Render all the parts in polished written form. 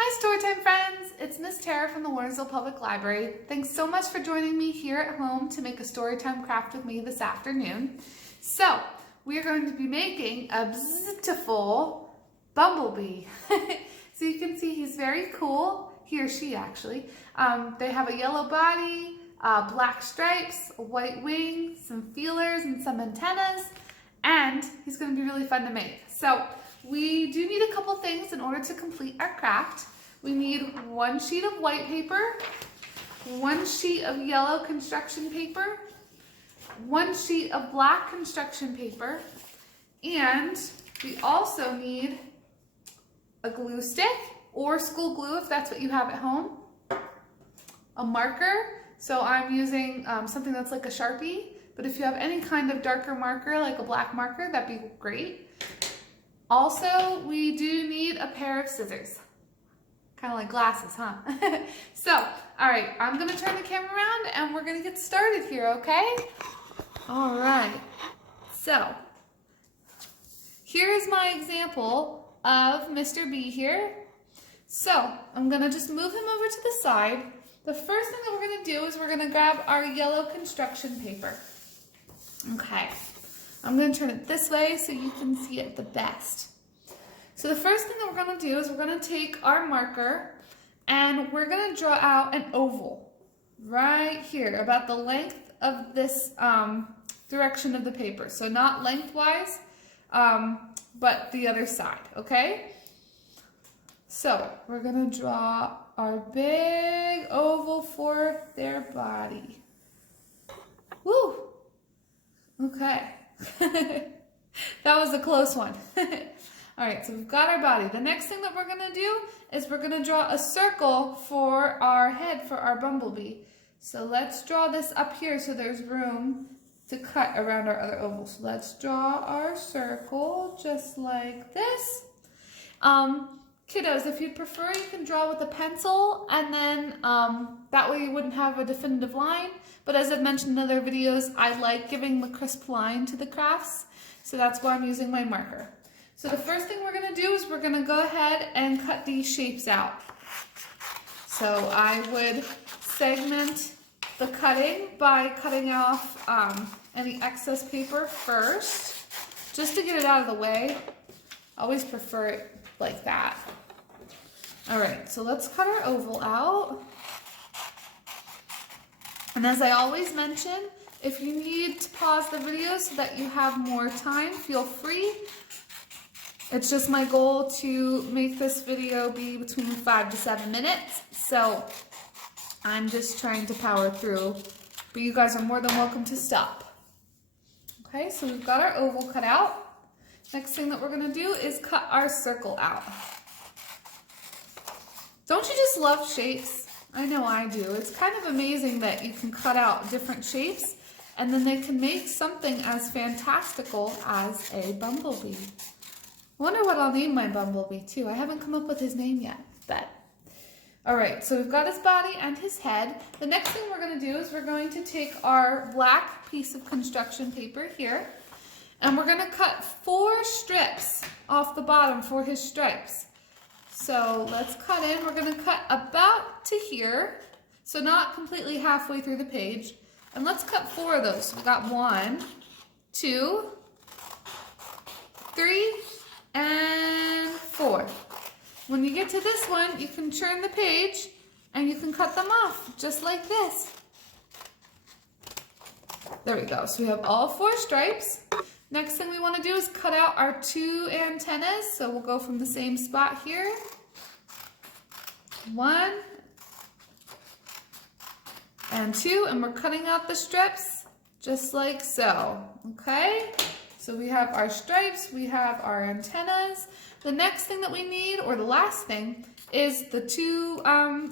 Hi Storytime friends! It's Miss Tara from the Warrensville Public Library. Thanks so much for joining me here at home to make a Storytime craft with me this afternoon. So, we are going to be making a beautiful bumblebee. So you can see he's very cool, he or she actually. They have a yellow body, black stripes, a white wing, some feelers and some antennas, and he's going to be really fun to make. So, we do need a couple things in order to complete our craft. We need one sheet of white paper, one sheet of yellow construction paper, one sheet of black construction paper, and we also need a glue stick or school glue if that's what you have at home, a marker, so I'm using something that's like a Sharpie, but if you have any kind of darker marker like a black marker, that'd be great. Also, we do need a pair of scissors. Kind of like glasses, huh? So, all right, I'm gonna turn the camera around and we're gonna get started here, okay? All right, so here's my example of Mr. B here. So, I'm gonna just move him over to the side. The first thing that we're gonna do is we're gonna grab our yellow construction paper. Okay. I'm going to turn it this way so you can see it the best. So the first thing that we're going to do is we're going to take our marker and we're going to draw out an oval right here about the length of this direction of the paper. So not lengthwise, but the other side, okay? So we're going to draw our big oval for their body. Woo! Okay. That was a close one. All right, so we've got our body. The next thing that we're gonna do is we're gonna draw a circle for our head for our bumblebee. So let's draw this up here so there's room to cut around our other oval. So let's draw our circle just like this. Kiddos, if you'd prefer, you can draw with a pencil and then that way you wouldn't have a definitive line. But as I've mentioned in other videos, I like giving the crisp line to the crafts. So that's why I'm using my marker. So the first thing we're gonna do is we're gonna go ahead and cut these shapes out. So I would segment the cutting by cutting off any excess paper first, just to get it out of the way. I always prefer it like that. All right, so let's cut our oval out. And as I always mention, if you need to pause the video so that you have more time, feel free. It's just my goal to make this video be between 5 to 7 minutes. So I'm just trying to power through, but you guys are more than welcome to stop. Okay, so we've got our oval cut out. Next thing that we're gonna do is cut our circle out. Don't you just love shapes? I know I do. It's kind of amazing that you can cut out different shapes and then they can make something as fantastical as a bumblebee. I wonder what I'll name my bumblebee too. I haven't come up with his name yet, but. All right, so we've got his body and his head. The next thing we're gonna do is we're going to take our black piece of construction paper here and we're gonna cut 4 strips off the bottom for his stripes. So let's cut in. We're going to cut about to here, so not completely halfway through the page. And let's cut 4 of those. So we got 1, 2, 3, and 4. When you get to this one, you can turn the page and you can cut them off just like this. There we go. So we have all 4 stripes. Next thing we want to do is cut out our 2 antennas. So we'll go from the same spot here. 1 and 2, and we're cutting out the strips just like so. Okay, so we have our stripes, we have our antennas. The next thing that we need, or the last thing, is the 2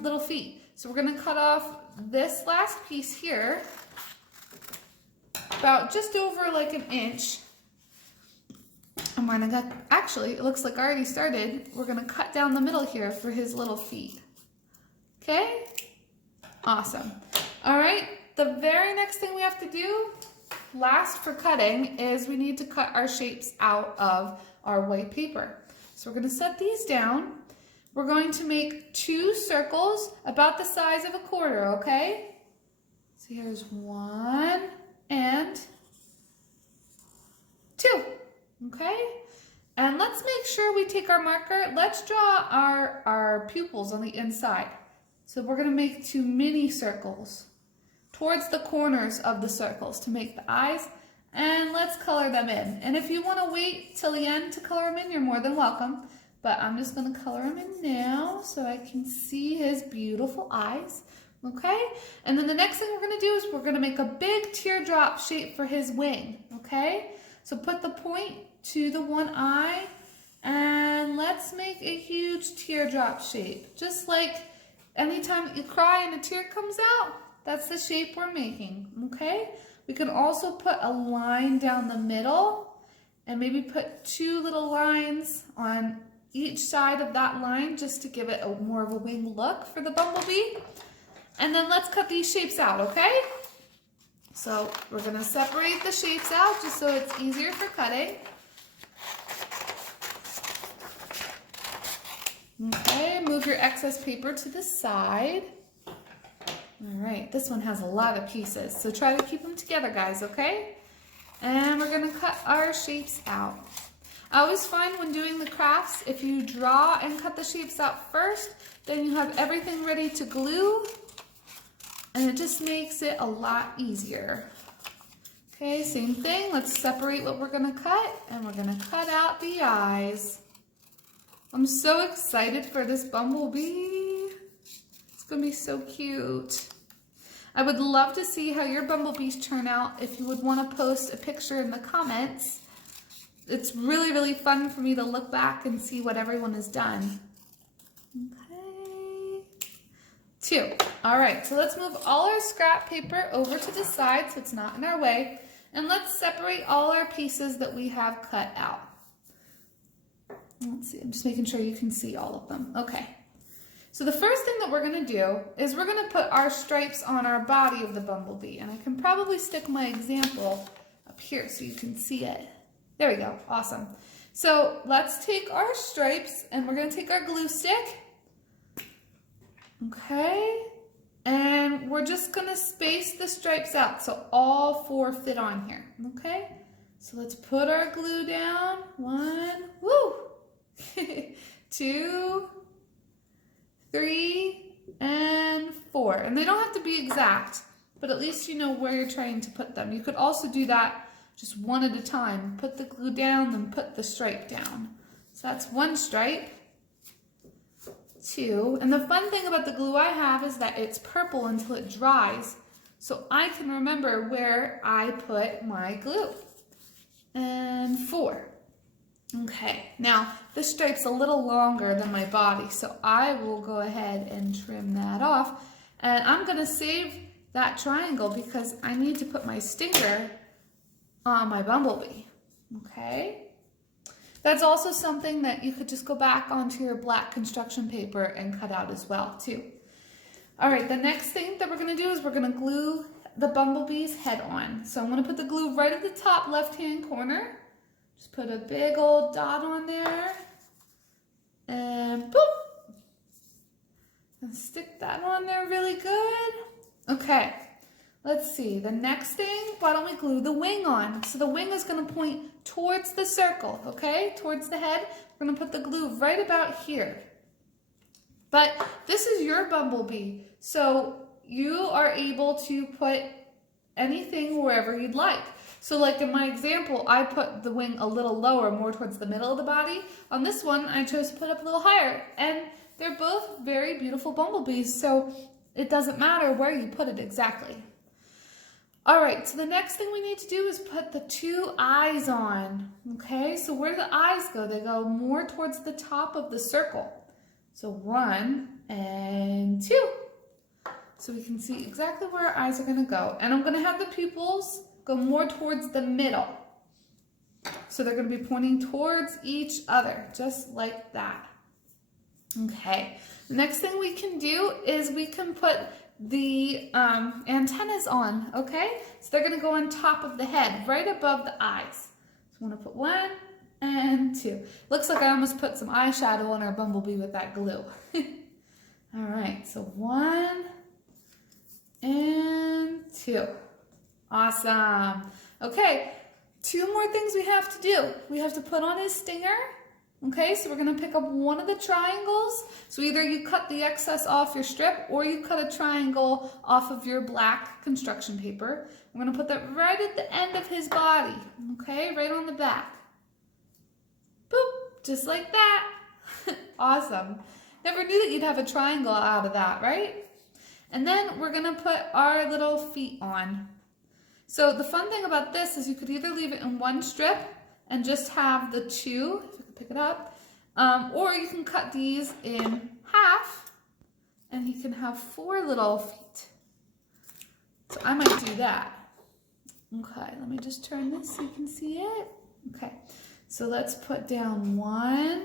little feet. So we're going to cut off this last piece here, about just over like an inch. And we're gonna actually, it looks like I already started. We're gonna cut down the middle here for his little feet. Okay? Awesome. All right, the very next thing we have to do, last for cutting, is we need to cut our shapes out of our white paper. So we're gonna set these down. we're going to make 2 circles about the size of a quarter, okay? So here's 1 and 2, okay? And let's make sure we take our marker. Let's draw our pupils on the inside. So we're going to make 2 mini circles towards the corners of the circles to make the eyes. And let's color them in. And if you want to wait till the end to color them in, you're more than welcome. But I'm just going to color him in now so I can see his beautiful eyes. Okay? And then the next thing we're going to do is we're going to make a big teardrop shape for his wing. Okay? So put the point to the one eye and let's make a huge teardrop shape. Just like anytime you cry and a tear comes out, that's the shape we're making. Okay? We can also put a line down the middle and maybe put 2 little lines on each side of that line just to give it more of a wing look for the bumblebee. And then let's cut these shapes out, okay? So we're gonna separate the shapes out just so it's easier for cutting. Okay, move your excess paper to the side. All right, this one has a lot of pieces, so try to keep them together, guys, okay? And we're gonna cut our shapes out. I always find when doing the crafts, if you draw and cut the shapes out first, then you have everything ready to glue, and it just makes it a lot easier. Okay, same thing, let's separate what we're gonna cut, and we're gonna cut out the eyes. I'm so excited for this bumblebee. It's gonna be so cute. I would love to see how your bumblebees turn out. If you would want to post a picture in the comments. It's really, really fun for me to look back and see what everyone has done. Okay. 2. All right, so let's move all our scrap paper over to the side so it's not in our way. And let's separate all our pieces that we have cut out. Let's see, I'm just making sure you can see all of them. Okay. So the first thing that we're going to do is we're going to put our stripes on our body of the bumblebee. And I can probably stick my example up here so you can see it. There we go. Awesome. So let's take our stripes and we're going to take our glue stick. Okay. And we're just going to space the stripes out so all 4 fit on here. Okay. So let's put our glue down. 1, woo, 2, 3, and 4. And they don't have to be exact, but at least you know where you're trying to put them. You could also do that just one at a time. Put the glue down, then put the stripe down. So that's 1 stripe. 2. And the fun thing about the glue I have is that it's purple until it dries. So I can remember where I put my glue. And 4. Okay, now this stripe's a little longer than my body, so I will go ahead and trim that off. And I'm going to save that triangle because I need to put my stinger on my bumblebee. Okay, that's also something that you could just go back onto your black construction paper and cut out as well too. All right, the next thing that we're going to do is we're going to glue the bumblebee's head on. So I'm going to put the glue right at the top left-hand corner. Just put a big old dot on there and boop, and stick that on there really good. Okay, let's see, the next thing, why don't we glue the wing on? So the wing is going to point towards the circle, okay, towards the head. We're going to put the glue right about here. But this is your bumblebee, so you are able to put anything wherever you'd like. So like in my example, I put the wing a little lower, more towards the middle of the body. On this one, I chose to put up a little higher. And they're both very beautiful bumblebees, so it doesn't matter where you put it exactly. All right, so the next thing we need to do is put the 2 eyes on. Okay, so where do the eyes go? They go more towards the top of the circle. So 1 and 2. So we can see exactly where our eyes are going to go. And I'm going to have the pupils go more towards the middle. So they're going to be pointing towards each other, just like that. Okay, the next thing we can do is we can put the antennas on, okay? So they're going to go on top of the head, right above the eyes. So I'm going to put 1, and 2. Looks like I almost put some eyeshadow on our bumblebee with that glue. All right, so 1 and 2. Awesome. Okay, 2 more things we have to do. We have to put on his stinger. Okay, so we're going to pick up one of the triangles. So either you cut the excess off your strip or you cut a triangle off of your black construction paper. I'm going to put that right at the end of his body. Okay, right on the back. Boop, just like that. Awesome. Never knew that you'd have a triangle out of that, right? And then we're going to put our little feet on. So the fun thing about this is you could either leave it in one strip and just have the 2, if you can pick it up, or you can cut these in half and he can have 4 little feet. So I might do that. Okay, let me just turn this so you can see it. Okay, so let's put down 1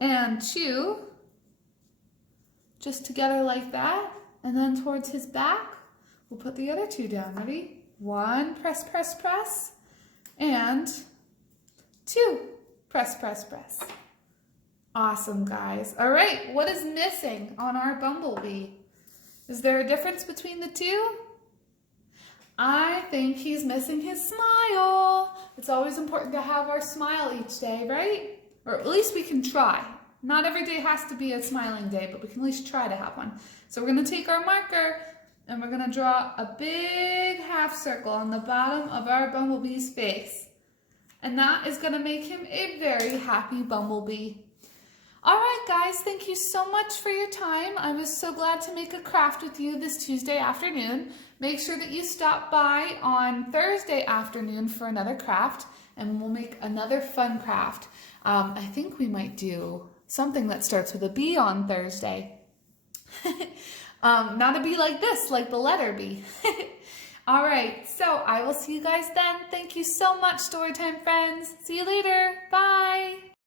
and 2, just together like that, and then towards his back, we'll put the other 2 down. Ready? 1, press, press, press, and 2, press, press, press. Awesome, guys. All right, what is missing on our bumblebee? Is there a difference between the 2? I think he's missing his smile. It's always important to have our smile each day, right? Or at least we can try. Not every day has to be a smiling day, but we can at least try to have one. So we're going to take our marker and we're going to draw a big half circle on the bottom of our bumblebee's face. And that is going to make him a very happy bumblebee. All right, guys, thank you so much for your time. I was so glad to make a craft with you this Tuesday afternoon. Make sure that you stop by on Thursday afternoon for another craft, and we'll make another fun craft. I think we might do something that starts with a B on Thursday. Not a B like this, like the letter B. All right, so I will see you guys then. Thank you so much, Storytime friends. See you later. Bye.